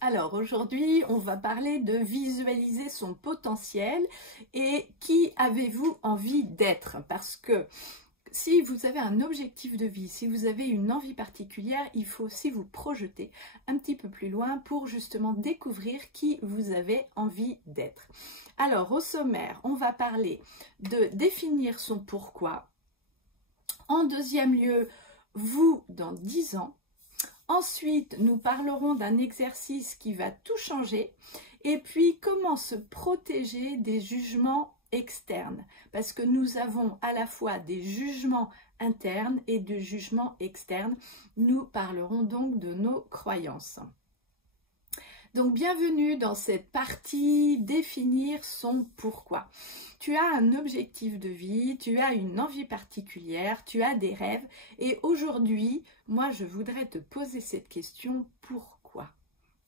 Alors aujourd'hui, on va parler de visualiser son potentiel et qui avez-vous envie d'être? Parce que si vous avez un objectif de vie, si vous avez une envie particulière, il faut aussi vous projeter un petit peu plus loin pour justement découvrir qui vous avez envie d'être. Alors au sommaire, on va parler de définir son pourquoi. En deuxième lieu, vous dans 10 ans. Ensuite, nous parlerons d'un exercice qui va tout changer. Et puis, comment se protéger des jugements externes. Parce que nous avons à la fois des jugements internes et des jugements externes. Nous parlerons donc de nos croyances. Donc, bienvenue dans cette partie définir son pourquoi. Tu as un objectif de vie, tu as une envie particulière, tu as des rêves. Et aujourd'hui, moi, je voudrais te poser cette question, pourquoi?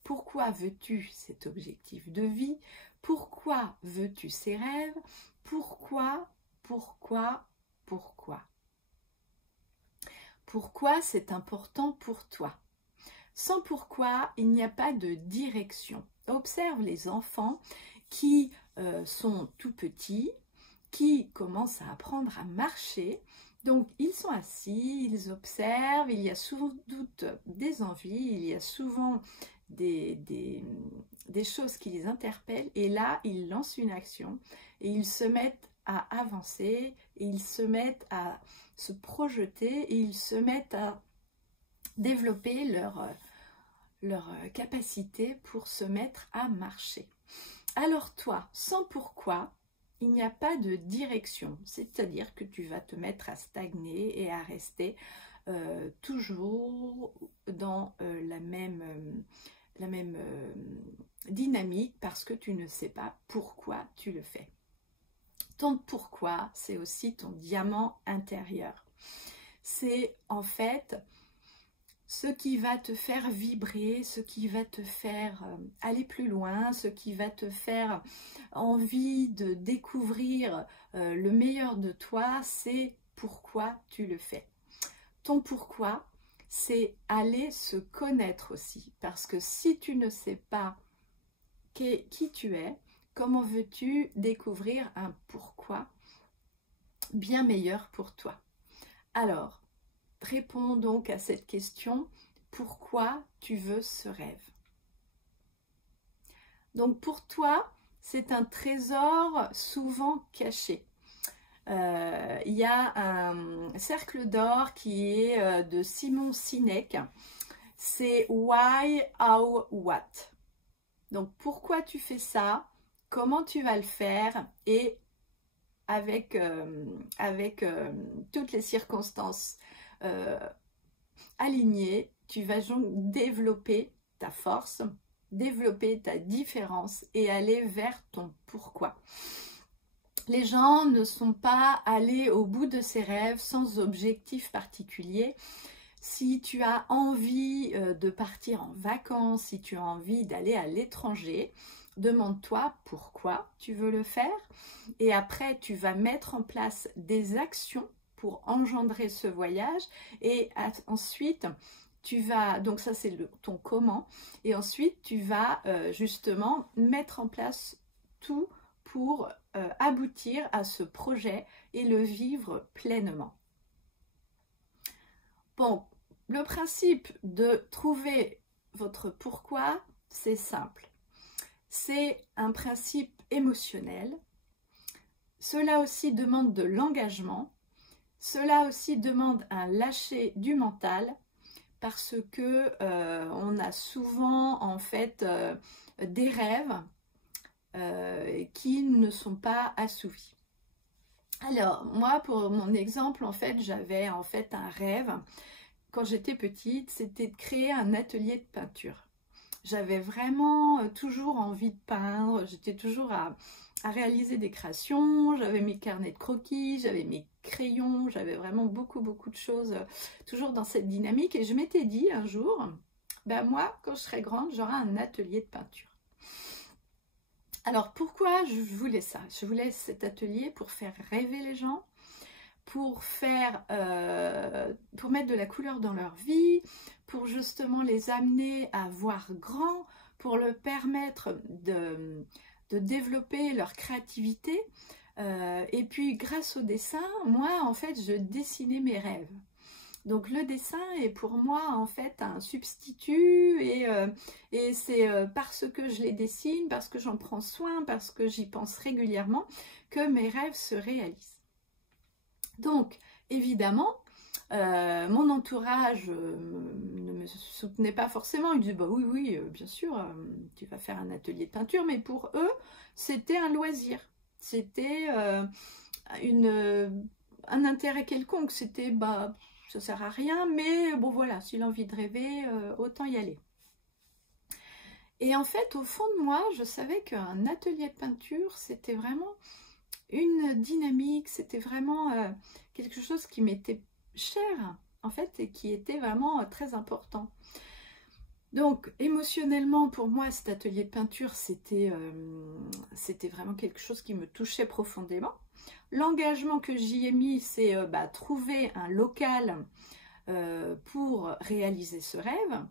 Pourquoi veux-tu cet objectif de vie? Pourquoi veux-tu ces rêves? Pourquoi? Pourquoi c'est important pour toi? Sans pourquoi, il n'y a pas de direction. Observe les enfants qui sont tout petits, qui commencent à apprendre à marcher. Donc, ils sont assis, ils observent, il y a souvent doute des envies, il y a souvent des choses qui les interpellent. Et là, ils lancent une action et ils se mettent à avancer, et ils se mettent à se projeter, et ils se mettent à développer leur capacité pour se mettre à marcher. Alors toi, sans pourquoi, il n'y a pas de direction, c'est-à-dire que tu vas te mettre à stagner et à rester toujours dans la même dynamique parce que tu ne sais pas pourquoi tu le fais. Ton pourquoi, c'est aussi ton diamant intérieur. C'est en fait ce qui va te faire vibrer, ce qui va te faire aller plus loin, ce qui va te faire envie de découvrir le meilleur de toi, c'est pourquoi tu le fais. Ton pourquoi, c'est aller se connaître aussi. Parce que si tu ne sais pas qui tu es, comment veux-tu découvrir un pourquoi bien meilleur pour toi? Alors, réponds donc à cette question, pourquoi tu veux ce rêve? Donc pour toi, c'est un trésor souvent caché. Il y a un cercle d'or qui est de Simon Sinek, c'est Why, How, What. Donc pourquoi tu fais ça, comment tu vas le faire et avec toutes les circonstances aligné, tu vas donc développer ta force, développer ta différence et aller vers ton pourquoi. Les gens ne sont pas allés au bout de ses rêves sans objectif particulier. Si tu as envie de partir en vacances, si tu as envie d'aller à l'étranger, demande-toi pourquoi tu veux le faire et après tu vas mettre en place des actions pour engendrer ce voyage et ensuite tu vas, donc ça c'est ton comment, et ensuite tu vas justement mettre en place tout pour aboutir à ce projet et le vivre pleinement. Bon, le principe de trouver votre pourquoi, c'est simple. C'est un principe émotionnel. Cela aussi demande de l'engagement. Cela aussi demande un lâcher du mental parce que on a souvent en fait des rêves qui ne sont pas assouvis. Alors moi pour mon exemple en fait j'avais en fait un rêve quand j'étais petite, c'était de créer un atelier de peinture. J'avais vraiment toujours envie de peindre, j'étais toujours à réaliser des créations, j'avais mes carnets de croquis, j'avais mes crayons, j'avais vraiment beaucoup de choses toujours dans cette dynamique et je m'étais dit un jour, ben moi quand je serai grande j'aurai un atelier de peinture. Alors pourquoi je voulais ça? Je voulais cet atelier pour faire rêver les gens, pour mettre de la couleur dans leur vie, pour justement les amener à voir grand, pour leur permettre de développer leur créativité. Et puis grâce au dessin, moi en fait je dessinais mes rêves. Donc le dessin est pour moi en fait un substitut et c'est parce que je les dessine, parce que j'en prends soin, parce que j'y pense régulièrement que mes rêves se réalisent. Donc évidemment, mon entourage ne me soutenait pas forcément. Ils disaient bah oui, oui, bien sûr, tu vas faire un atelier de peinture, mais pour eux, c'était un loisir. C'était un intérêt quelconque. C'était bah ça sert à rien, mais bon voilà, s'il a envie de rêver, autant y aller. Et en fait, au fond de moi, je savais qu'un atelier de peinture, c'était vraiment une dynamique, c'était vraiment quelque chose qui m'était cher, en fait, et qui était vraiment très important. Donc, émotionnellement, pour moi, cet atelier de peinture, c'était vraiment quelque chose qui me touchait profondément. L'engagement que j'y ai mis, c'est trouver un local pour réaliser ce rêve.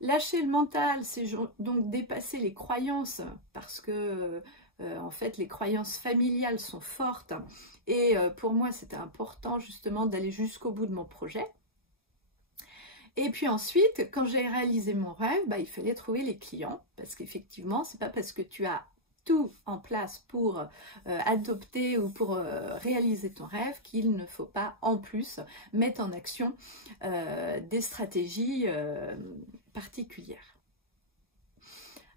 Lâcher le mental, c'est donc dépasser les croyances, parce que en fait, les croyances familiales sont fortes. Et pour moi, c'était important justement d'aller jusqu'au bout de mon projet. Et puis ensuite, quand j'ai réalisé mon rêve, il fallait trouver les clients. Parce qu'effectivement, c'est pas parce que tu as tout en place pour adopter ou pour réaliser ton rêve qu'il ne faut pas en plus mettre en action des stratégies particulières.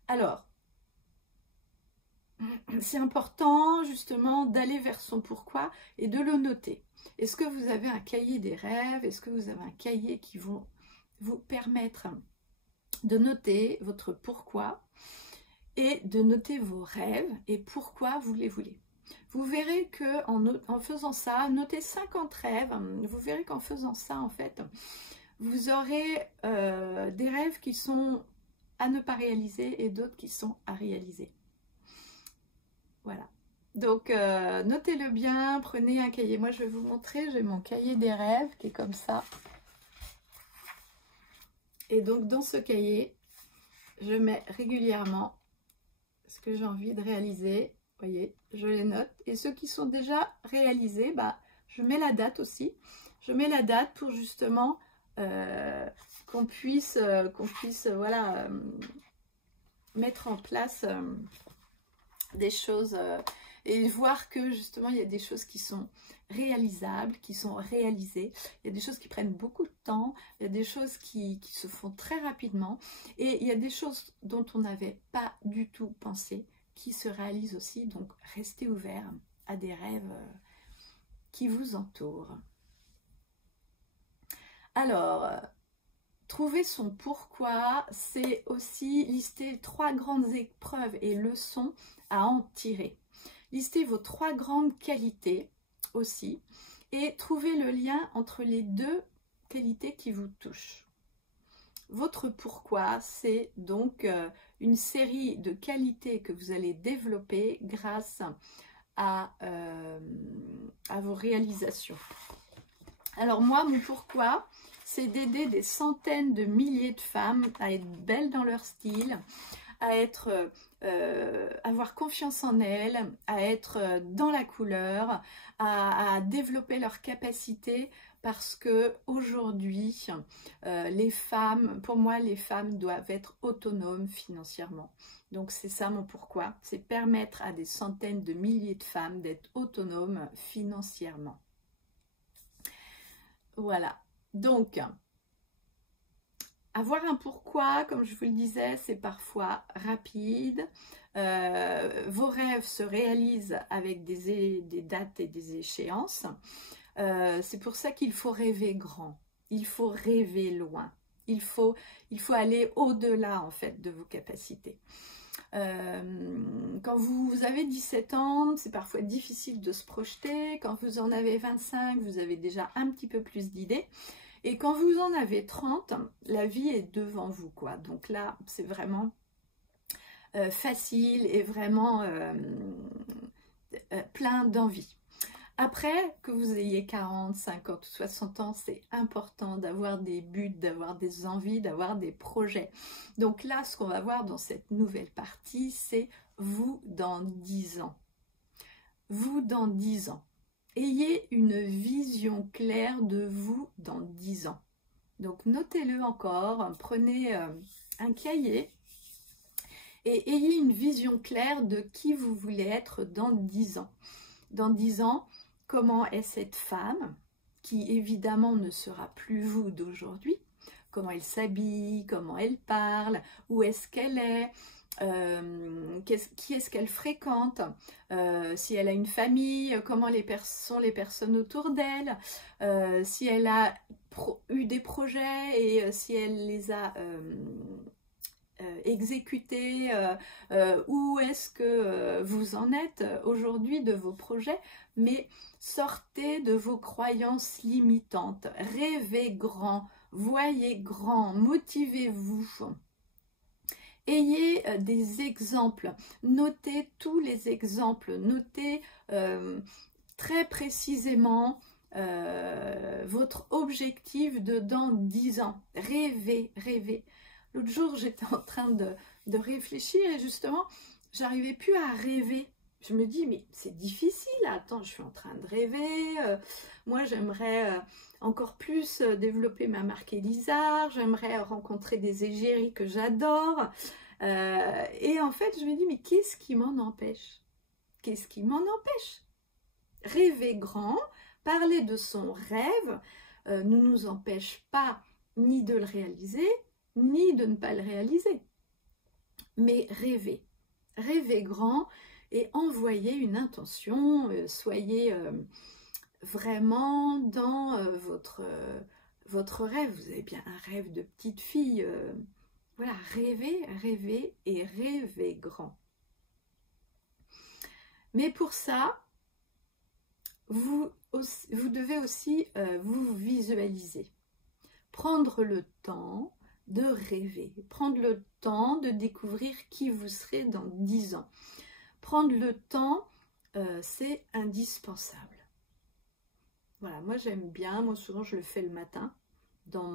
Alors, c'est important justement d'aller vers son pourquoi et de le noter. Est-ce que vous avez un cahier des rêves? Est-ce que vous avez un cahier qui vont vous permettre de noter votre pourquoi et de noter vos rêves et pourquoi vous les voulez? Vous verrez que en faisant ça, notez 50 rêves, vous verrez qu'en faisant ça, en fait, vous aurez des rêves qui sont à ne pas réaliser et d'autres qui sont à réaliser. Voilà. Donc, notez-le bien, prenez un cahier. Moi, je vais vous montrer, j'ai mon cahier des rêves qui est comme ça. Et donc, dans ce cahier, je mets régulièrement ce que j'ai envie de réaliser. Vous voyez, je les note. Et ceux qui sont déjà réalisés, je mets la date aussi. Je mets la date pour justement qu'on puisse voilà, mettre en place des choses et voir que justement il y a des choses qui sont réalisables, qui sont réalisées, il y a des choses qui prennent beaucoup de temps, il y a des choses qui se font très rapidement et il y a des choses dont on n'avait pas du tout pensé qui se réalisent aussi. Donc restez ouverts à des rêves qui vous entourent. Alors, trouver son pourquoi, c'est aussi lister 3 grandes épreuves et leçons à en tirer. Listez vos 3 grandes qualités aussi et trouvez le lien entre les 2 qualités qui vous touchent. Votre pourquoi, c'est donc une série de qualités que vous allez développer grâce à vos réalisations. Alors moi, mon pourquoi, c'est d'aider des centaines de milliers de femmes à être belles dans leur style, à être, avoir confiance en elles, à être dans la couleur, à développer leur capacité, parce que aujourd'hui, les femmes, pour moi, les femmes doivent être autonomes financièrement. Donc c'est ça mon pourquoi, c'est permettre à des centaines de milliers de femmes d'être autonomes financièrement. Voilà, donc avoir un pourquoi, comme je vous le disais, c'est parfois rapide. Vos rêves se réalisent avec des dates et des échéances. C'est pour ça qu'il faut rêver grand, il faut rêver loin, il faut aller au-delà en fait de vos capacités. Quand vous avez 17 ans, c'est parfois difficile de se projeter. Quand vous en avez 25, vous avez déjà un petit peu plus d'idées. Et quand vous en avez 30, la vie est devant vous, quoi. Donc là, c'est vraiment facile et vraiment plein d'envie. Après, que vous ayez 40, 50 ou 60 ans, c'est important d'avoir des buts, d'avoir des envies, d'avoir des projets. Donc là, ce qu'on va voir dans cette nouvelle partie, c'est vous dans 10 ans. Vous dans 10 ans. Ayez une vision claire de vous dans 10 ans. Donc notez-le encore, prenez un cahier et ayez une vision claire de qui vous voulez être dans 10 ans. Dans 10 ans, comment est cette femme qui évidemment ne sera plus vous d'aujourd'hui, comment elle s'habille, comment elle parle, où est-ce qu'elle est, qui est-ce qu'elle fréquente, si elle a une famille, comment sont les personnes autour d'elle, si elle a eu des projets et si elle les a exécutés, où est-ce que vous en êtes aujourd'hui de vos projets, mais sortez de vos croyances limitantes, rêvez grand, voyez grand, motivez-vous. Ayez des exemples, notez tous les exemples, notez très précisément votre objectif de dans 10 ans. Rêvez, rêvez. L'autre jour, j'étais en train de réfléchir et justement, j'arrivais plus à rêver. Je me dis, mais c'est difficile, attends, je suis en train de rêver. Moi, j'aimerais encore plus développer ma marque Elisar, j'aimerais rencontrer des égéries que j'adore. Et en fait, je me dis, mais qu'est-ce qui m'en empêche? Qu'est-ce qui m'en empêche? Rêver grand, parler de son rêve, ne nous empêche pas ni de le réaliser, ni de ne pas le réaliser. Mais rêver, rêver grand et envoyer une intention, soyez vraiment dans votre rêve. Vous avez bien un rêve de petite fille, voilà, rêvez, rêvez et rêvez grand. Mais pour ça, vous devez aussi vous visualiser, prendre le temps de rêver, prendre le temps de découvrir qui vous serez dans 10 ans. Prendre le temps, c'est indispensable. Voilà, moi j'aime bien, moi souvent je le fais le matin, dans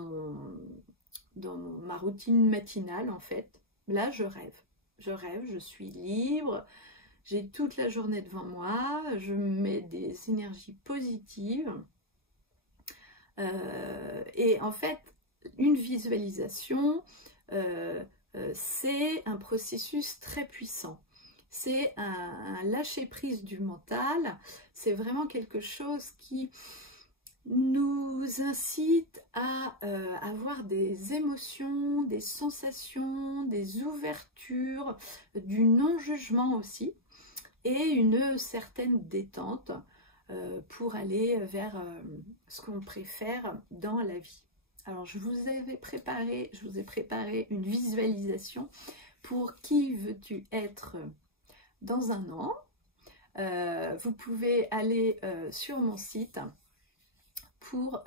ma routine matinale en fait. Là je rêve, je suis libre, j'ai toute la journée devant moi, je mets des énergies positives. Et en fait, une visualisation, c'est un processus très puissant. C'est un lâcher-prise du mental. C'est vraiment quelque chose qui nous incite à avoir des émotions, des sensations, des ouvertures, du non-jugement aussi, et une certaine détente pour aller vers ce qu'on préfère dans la vie. Alors je vous ai préparé une visualisation pour qui veux-tu être dans un an. Vous pouvez aller sur mon site pour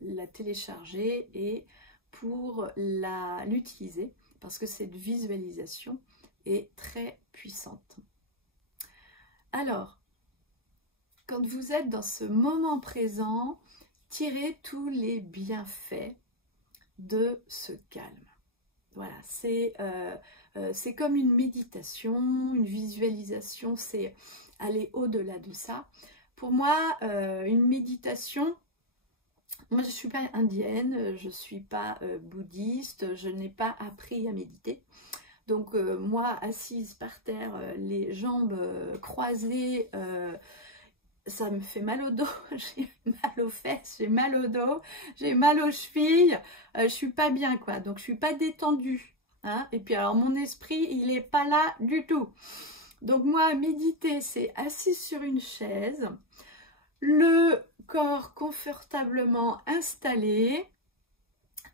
la télécharger et pour l'utiliser parce que cette visualisation est très puissante. Alors, quand vous êtes dans ce moment présent, tirez tous les bienfaits de ce calme. Voilà, c'est comme une méditation, une visualisation, c'est aller au-delà de ça. Pour moi, une méditation, moi je ne suis pas indienne, je ne suis pas bouddhiste, je n'ai pas appris à méditer. Donc moi, assise par terre, les jambes croisées, ça me fait mal au dos, j'ai mal aux fesses, j'ai mal au dos, j'ai mal aux chevilles, je suis pas bien quoi, donc je suis pas détendue. Hein. Et puis alors mon esprit, il est pas là du tout. Donc moi, méditer, c'est assise sur une chaise, le corps confortablement installé.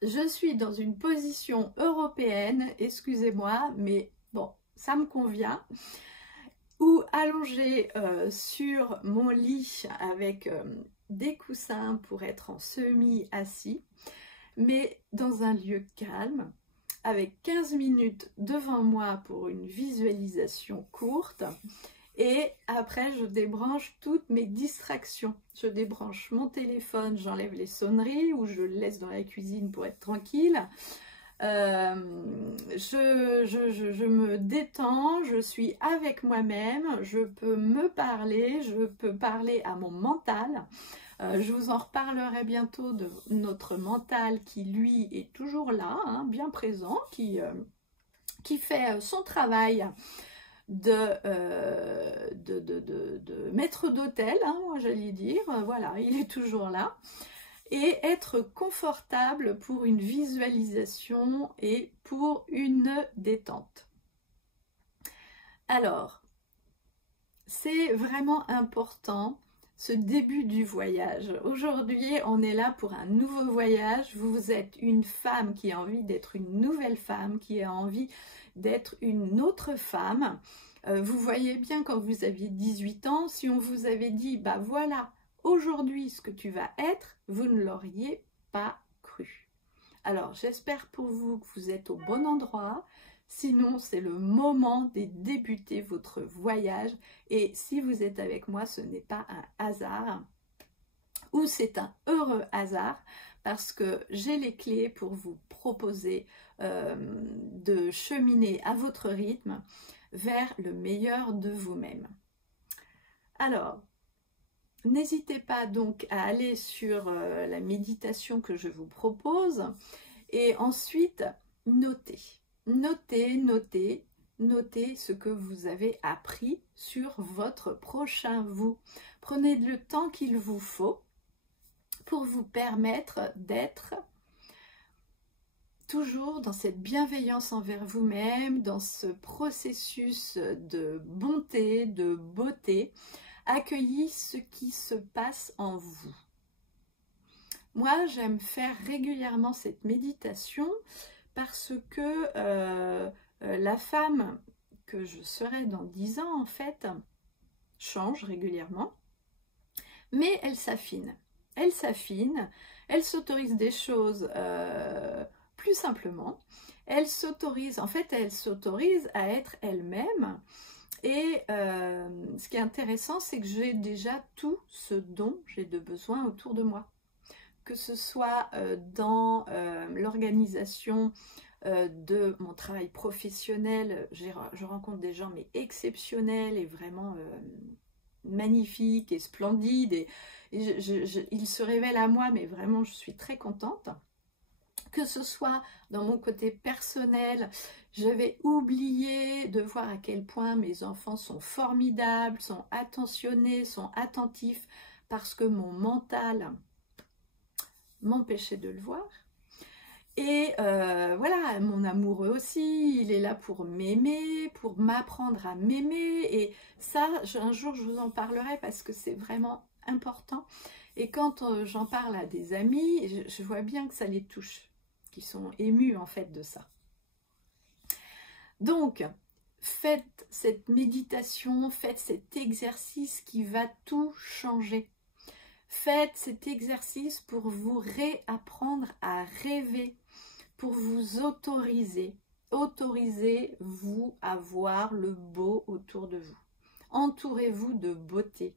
Je suis dans une position européenne, excusez-moi, mais bon, ça me convient. Ou allongée sur mon lit avec des coussins pour être en semi-assis, mais dans un lieu calme, avec 15 minutes devant moi pour une visualisation courte. Et après, je débranche toutes mes distractions. Je débranche mon téléphone, j'enlève les sonneries ou je le laisse dans la cuisine pour être tranquille. Je me détends, je suis avec moi-même, je peux me parler, je peux parler à mon mental. Je vous en reparlerai bientôt de notre mental qui, lui, est toujours là, hein, bien présent, qui fait son travail de maître d'hôtel, hein, j'allais dire. Voilà, il est toujours là. Et être confortable pour une visualisation et pour une détente. Alors, c'est vraiment important ce début du voyage. Aujourd'hui, on est là pour un nouveau voyage. Vous êtes une femme qui a envie d'être une nouvelle femme, qui a envie d'être une autre femme. Vous voyez bien quand vous aviez 18 ans, si on vous avait dit, bah voilà, aujourd'hui ce que tu vas être, vous ne l'auriez pas cru. Alors j'espère pour vous que vous êtes au bon endroit, sinon c'est le moment de débuter votre voyage et si vous êtes avec moi ce n'est pas un hasard ou c'est un heureux hasard parce que j'ai les clés pour vous proposer de cheminer à votre rythme vers le meilleur de vous-même. Alors, n'hésitez pas donc à aller sur la méditation que je vous propose et ensuite notez ce que vous avez appris sur votre prochain vous. Prenez le temps qu'il vous faut pour vous permettre d'être toujours dans cette bienveillance envers vous-même, dans ce processus de bonté, de beauté. Accueillez ce qui se passe en vous. Moi, j'aime faire régulièrement cette méditation parce que la femme que je serai dans 10 ans, en fait, change régulièrement, mais elle s'affine. Elle s'affine, elle s'autorise des choses plus simplement. Elle s'autorise, en fait, elle s'autorise à être elle-même. Et ce qui est intéressant, c'est que j'ai déjà tout ce dont j'ai de besoin autour de moi. Que ce soit dans l'organisation de mon travail professionnel, je rencontre des gens mais exceptionnels et vraiment magnifiques et splendides. Et ils se révèlent à moi, mais vraiment je suis très contente. Que ce soit dans mon côté personnel, j'avais oublié de voir à quel point mes enfants sont formidables, sont attentionnés, sont attentifs, parce que mon mental m'empêchait de le voir. Et voilà, mon amoureux aussi, il est là pour m'aimer, pour m'apprendre à m'aimer. Et ça, un jour, je vous en parlerai parce que c'est vraiment important. Et quand j'en parle à des amis, je vois bien que ça les touche. Qui sont émus en fait de ça. Donc, faites cette méditation, faites cet exercice qui va tout changer. Faites cet exercice pour vous réapprendre à rêver, pour vous autoriser. Autorisez-vous à voir le beau autour de vous. Entourez-vous de beauté.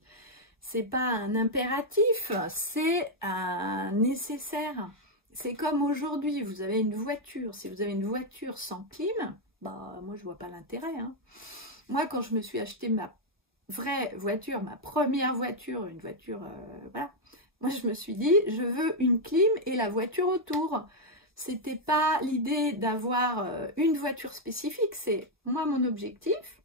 C'est pas un impératif, c'est un nécessaire. C'est comme aujourd'hui, vous avez une voiture. Si vous avez une voiture sans clim, bah moi je vois pas l'intérêt. Hein. Moi quand je me suis acheté ma vraie voiture, ma première voiture, une voiture, voilà. Moi je me suis dit, je veux une clim et la voiture autour. C'était pas l'idée d'avoir une voiture spécifique, c'est moi mon objectif.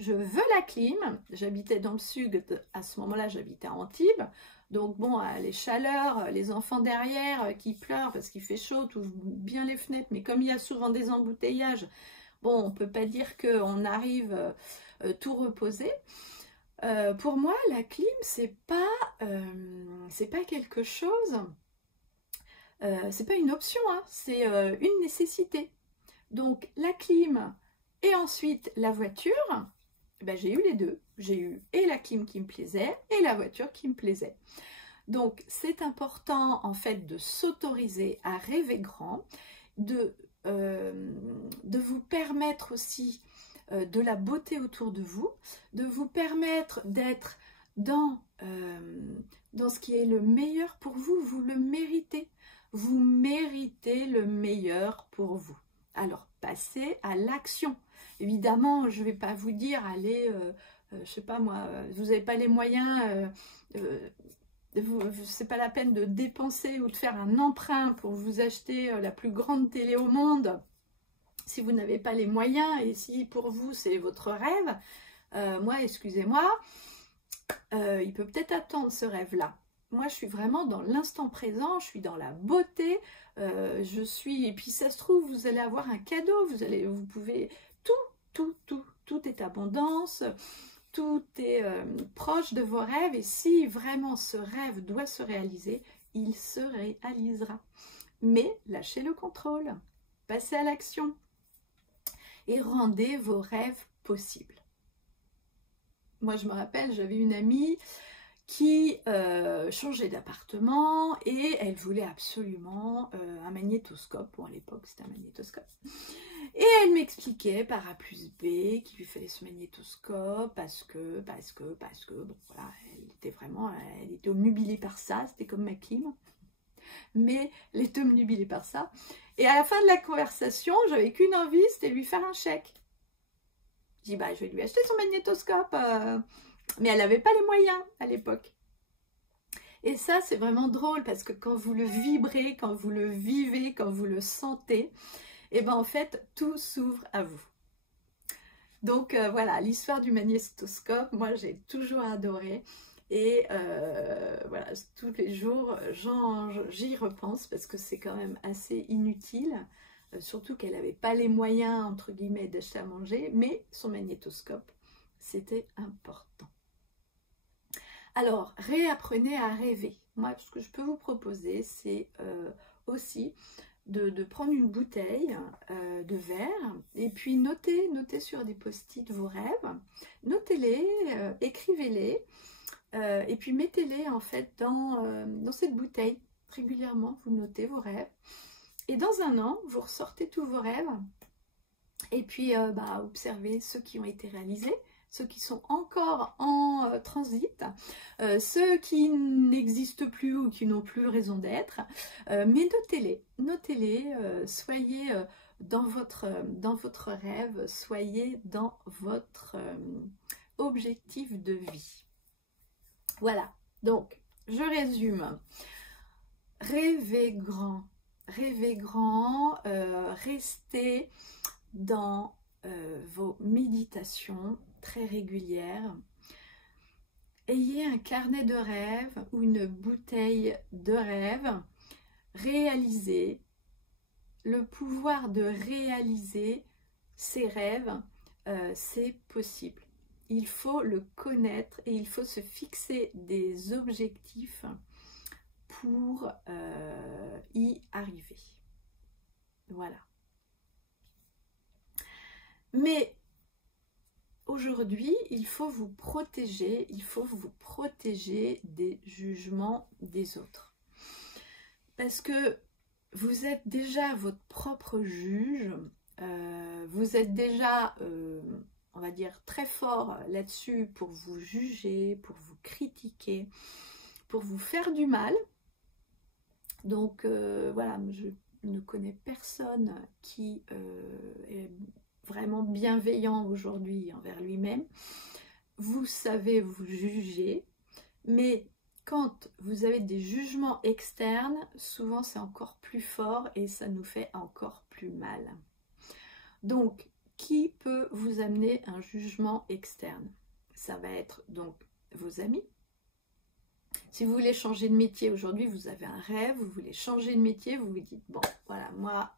Je veux la clim. J'habitais dans le sud, à ce moment-là j'habitais à Antibes. Donc bon, les chaleurs, les enfants derrière qui pleurent parce qu'il fait chaud, t'ouvres bien les fenêtres. Mais comme il y a souvent des embouteillages, bon, on ne peut pas dire qu'on arrive tout reposé. Pour moi, la clim, c'est pas quelque chose, c'est pas une option, hein, c'est une nécessité. Donc la clim et ensuite la voiture, ben, j'ai eu les deux. J'ai eu et la clim qui me plaisait et la voiture qui me plaisait. Donc c'est important en fait de s'autoriser à rêver grand, de vous permettre aussi de la beauté autour de vous permettre d'être dans ce qui est le meilleur pour vous. Vous le méritez. Vous méritez le meilleur pour vous. Alors, passez à l'action. Évidemment, je ne vais pas vous dire, allez, je sais pas moi, vous n'avez pas les moyens, c'est pas la peine de dépenser ou de faire un emprunt pour vous acheter la plus grande télé au monde si vous n'avez pas les moyens et si pour vous c'est votre rêve. Moi, excusez-moi, il peut peut-être attendre ce rêve-là. Moi, je suis vraiment dans l'instant présent, je suis dans la beauté, et puis ça se trouve, vous allez avoir un cadeau, vous pouvez, tout est abondance, tout est proche de vos rêves, et si vraiment ce rêve doit se réaliser, il se réalisera. Mais lâchez le contrôle, passez à l'action et rendez vos rêves possibles. Moi, je me rappelle, j'avais une amie qui changeait d'appartement et elle voulait absolument un magnétoscope. Bon, à l'époque, c'était un magnétoscope. Et elle m'expliquait par A plus B qu'il lui fallait ce magnétoscope parce que, bon, voilà, elle était obnubilée par ça, c'était comme ma clim. Mais elle était obnubilée par ça. Et à la fin de la conversation, j'avais qu'une envie, c'était de lui faire un chèque. Je dis, bah, je vais lui acheter son magnétoscope. Mais elle n'avait pas les moyens à l'époque. Et ça, c'est vraiment drôle parce que quand vous le vibrez, quand vous le vivez, quand vous le sentez, et ben en fait, tout s'ouvre à vous. Donc voilà, l'histoire du magnétoscope, moi j'ai toujours adoré. Et voilà, tous les jours, j'y repense parce que c'est quand même assez inutile. Surtout qu'elle n'avait pas les moyens, entre guillemets, d'acheter à manger. Mais son magnétoscope, c'était important. Alors, réapprenez à rêver. Moi, ce que je peux vous proposer, c'est aussi de prendre une bouteille de verre et puis notez sur des post-it vos rêves. Notez-les, écrivez-les et puis mettez-les en fait dans cette bouteille. Régulièrement, vous notez vos rêves. Et dans un an, vous ressortez tous vos rêves et puis observez ceux qui ont été réalisés, ceux qui sont encore en transit, ceux qui n'existent plus ou qui n'ont plus raison d'être, mais notez-les, soyez dans votre rêve, soyez dans votre objectif de vie. Voilà, donc je résume. Rêvez grand, restez dans vos méditations très régulières. Ayez un carnet de rêves ou une bouteille de rêves. Réalisez. Le pouvoir de réaliser ses rêves, c'est possible. Il faut le connaître et il faut se fixer des objectifs pour y arriver. Voilà. Mais aujourd'hui, il faut vous protéger des jugements des autres. Parce que vous êtes déjà votre propre juge, vous êtes déjà, on va dire, très fort là-dessus pour vous juger, pour vous critiquer, pour vous faire du mal. Donc voilà, je ne connais personne qui est vraiment bienveillant aujourd'hui envers lui-même. Vous savez vous juger, mais quand vous avez des jugements externes, souvent c'est encore plus fort et ça nous fait encore plus mal. Donc, qui peut vous amener un jugement externe? Ça va être donc vos amis. Si vous voulez changer de métier aujourd'hui, vous avez un rêve, vous voulez changer de métier, vous vous dites, bon, voilà, moi,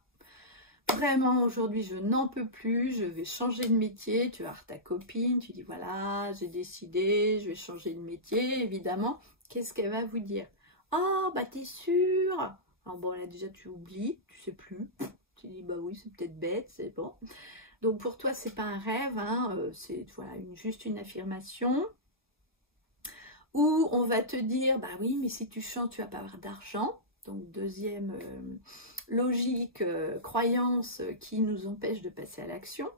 vraiment, aujourd'hui, je n'en peux plus, je vais changer de métier. Tu vas voir ta copine, tu dis, voilà, j'ai décidé, je vais changer de métier, évidemment. Qu'est-ce qu'elle va vous dire? Oh, bah, t'es sûre? Alors bon, là, déjà, tu oublies, tu sais plus. Tu dis, bah oui, c'est peut-être bête, c'est bon. Donc, pour toi, c'est pas un rêve, hein, c'est voilà, juste une affirmation. Ou on va te dire, bah oui, mais si tu chantes, tu vas pas avoir d'argent. Donc, deuxième logique, croyance qui nous empêche de passer à l'action.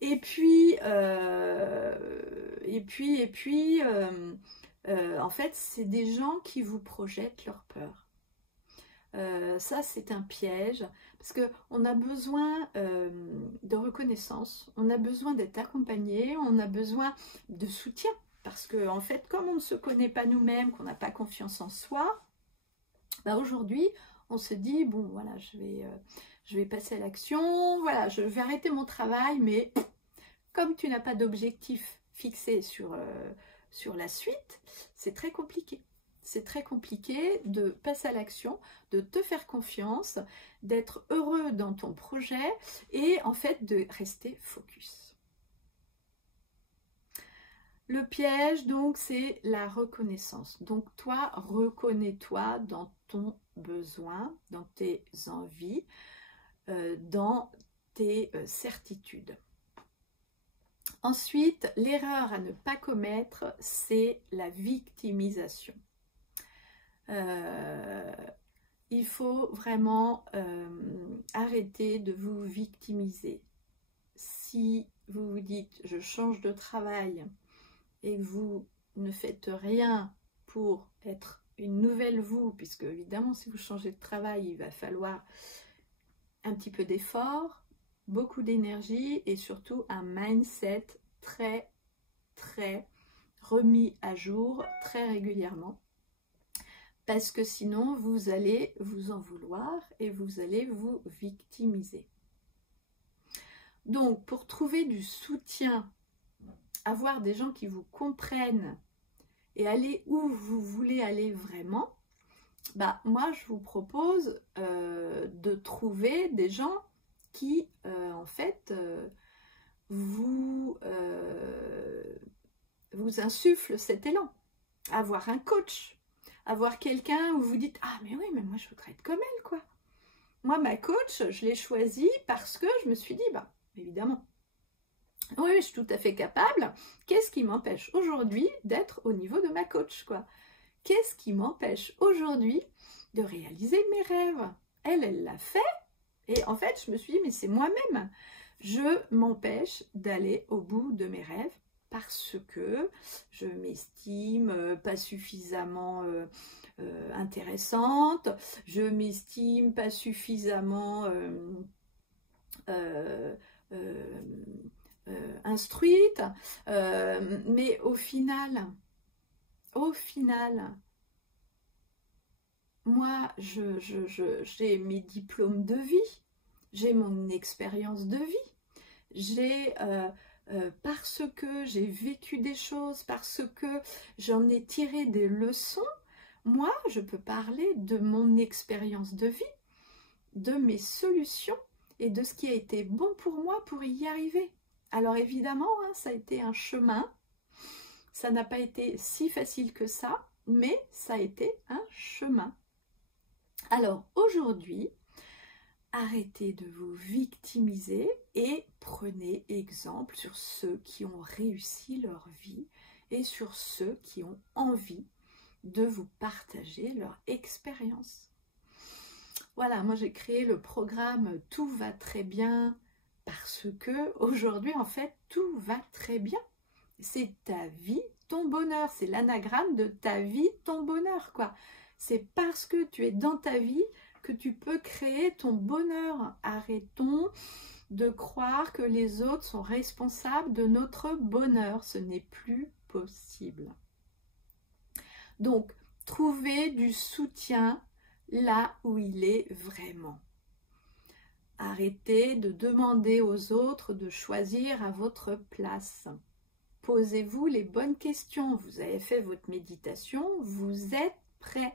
Et puis, en fait, c'est des gens qui vous projettent leur peur. Ça, c'est un piège, parce qu'on a besoin de reconnaissance, on a besoin d'être accompagné, on a besoin de soutien, parce que, en fait, comme on ne se connaît pas nous-mêmes, qu'on n'a pas confiance en soi, bah aujourd'hui, on se dit, bon, voilà, je vais passer à l'action, voilà, je vais arrêter mon travail, mais comme tu n'as pas d'objectif fixé sur la suite, c'est très compliqué. C'est très compliqué de passer à l'action, de te faire confiance, d'être heureux dans ton projet et en fait de rester focus. Le piège, donc, c'est la reconnaissance. Donc, toi, reconnais-toi dans ton besoin, dans tes envies, dans tes certitudes. Ensuite, l'erreur à ne pas commettre, c'est la victimisation. Il faut vraiment arrêter de vous victimiser. Si vous vous dites « je change de travail » et que vous ne faites rien pour être une nouvelle vous, puisque évidemment si vous changez de travail, il va falloir un petit peu d'effort, beaucoup d'énergie et surtout un mindset très remis à jour très régulièrement. Parce que sinon, vous allez vous en vouloir et vous allez vous victimiser. Donc, pour trouver du soutien, avoir des gens qui vous comprennent et aller où vous voulez aller vraiment, bah, moi, je vous propose de trouver des gens qui, en fait, vous insufflent cet élan. Avoir un coach. Avoir quelqu'un où vous dites « Ah, mais oui, mais moi, je voudrais être comme elle, quoi. » Moi, ma coach, je l'ai choisie parce que je me suis dit « Bah, évidemment, oui, je suis tout à fait capable. Qu'est-ce qui m'empêche aujourd'hui d'être au niveau de ma coach, quoi? Qu'est-ce qui m'empêche aujourd'hui de réaliser mes rêves? » Elle l'a fait. Et en fait, je me suis dit « Mais c'est moi-même. Je m'empêche d'aller au bout de mes rêves. » Parce que je m'estime pas suffisamment intéressante, je m'estime pas suffisamment instruite, mais au final, moi, j'ai mes diplômes de vie, j'ai mon expérience de vie, j'ai... parce que j'ai vécu des choses, parce que j'en ai tiré des leçons, moi, je peux parler de mon expérience de vie, de mes solutions et de ce qui a été bon pour moi pour y arriver. Alors évidemment, hein, ça a été un chemin, ça n'a pas été si facile que ça, mais ça a été un chemin. Alors aujourd'hui, arrêtez de vous victimiser et prenez exemple sur ceux qui ont réussi leur vie et sur ceux qui ont envie de vous partager leur expérience. Voilà, moi j'ai créé le programme Tout va très bien parce que aujourd'hui en fait tout va très bien. C'est ta vie, ton bonheur, c'est l'anagramme de ta vie, ton bonheur, quoi. C'est parce que tu es dans ta vie que tu peux créer ton bonheur. Arrêtons de croire que les autres sont responsables de notre bonheur. Ce n'est plus possible. Donc, trouvez du soutien là où il est vraiment. Arrêtez de demander aux autres de choisir à votre place. Posez-vous les bonnes questions. Vous avez fait votre méditation, vous êtes prêt.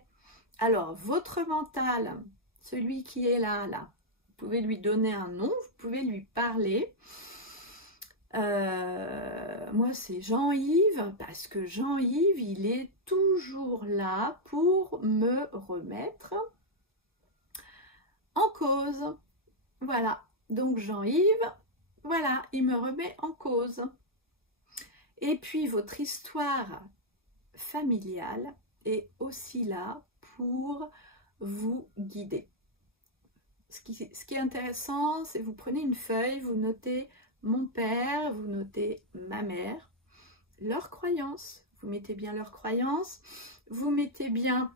Alors, votre mental, celui qui est là, vous pouvez lui donner un nom, vous pouvez lui parler. Moi, c'est Jean-Yves, parce que Jean-Yves, il est toujours là pour me remettre en cause. Voilà, donc Jean-Yves, voilà, il me remet en cause. Et puis, votre histoire familiale est aussi là pour vous guider. Ce qui est intéressant, c'est vous prenez une feuille, vous notez mon père, vous notez ma mère, leurs croyances, vous mettez bien leurs croyances, vous mettez bien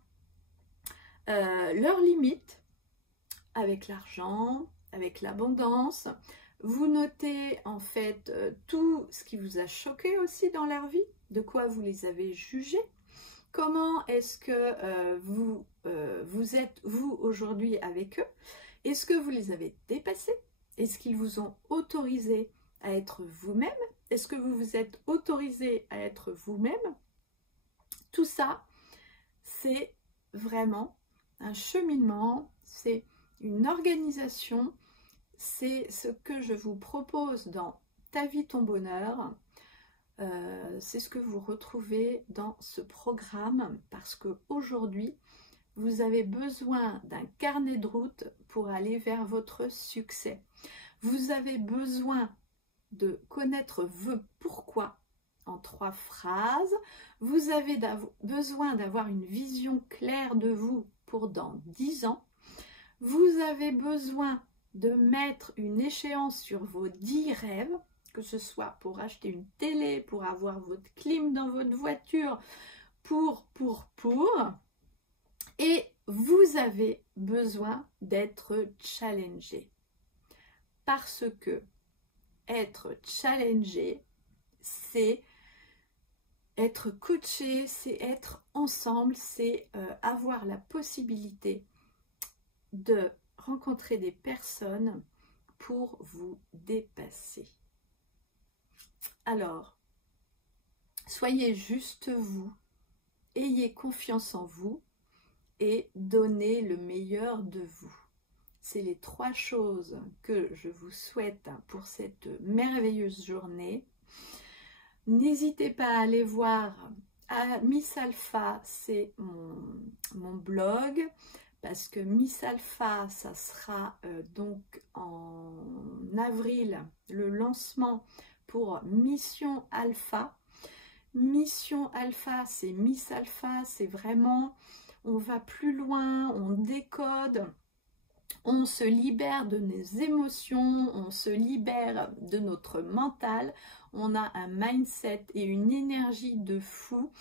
leurs limites avec l'argent, avec l'abondance. Vous notez en fait tout ce qui vous a choqué aussi dans leur vie, de quoi vous les avez jugés. Comment est-ce que vous êtes, vous, aujourd'hui avec eux? Est-ce que vous les avez dépassés? Est-ce qu'ils vous ont autorisé à être vous-même? Est-ce que vous vous êtes autorisé à être vous-même? Tout ça, c'est vraiment un cheminement, c'est une organisation, c'est ce que je vous propose dans Ta vie, ton bonheur. C'est ce que vous retrouvez dans ce programme parce qu'aujourd'hui, vous avez besoin d'un carnet de route pour aller vers votre succès. Vous avez besoin de connaître vos pourquoi en 3 phrases. Vous avez besoin d'avoir une vision claire de vous pour dans 10 ans. Vous avez besoin de mettre une échéance sur vos 10 rêves, que ce soit pour acheter une télé, pour avoir votre clim dans votre voiture, et vous avez besoin d'être challengé. Parce que être challengé, c'est être coaché, c'est être ensemble, c'est avoir la possibilité de rencontrer des personnes pour vous dépasser. Alors, soyez juste vous, ayez confiance en vous et donnez le meilleur de vous. C'est les 3 choses que je vous souhaite pour cette merveilleuse journée. N'hésitez pas à aller voir Miss Alpha, c'est mon blog, parce que Miss Alpha, ça sera donc en avril, le lancement pour Mission Alpha. Mission Alpha, c'est Miss Alpha, c'est vraiment, on va plus loin, on décode, on se libère de nos émotions, on se libère de notre mental, on a un mindset et une énergie de fou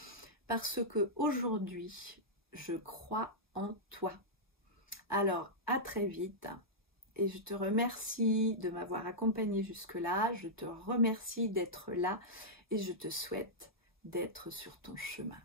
parce que aujourd'hui, je crois en toi. Alors, à très vite et je te remercie de m'avoir accompagné jusque-là, je te remercie d'être là et je te souhaite d'être sur ton chemin.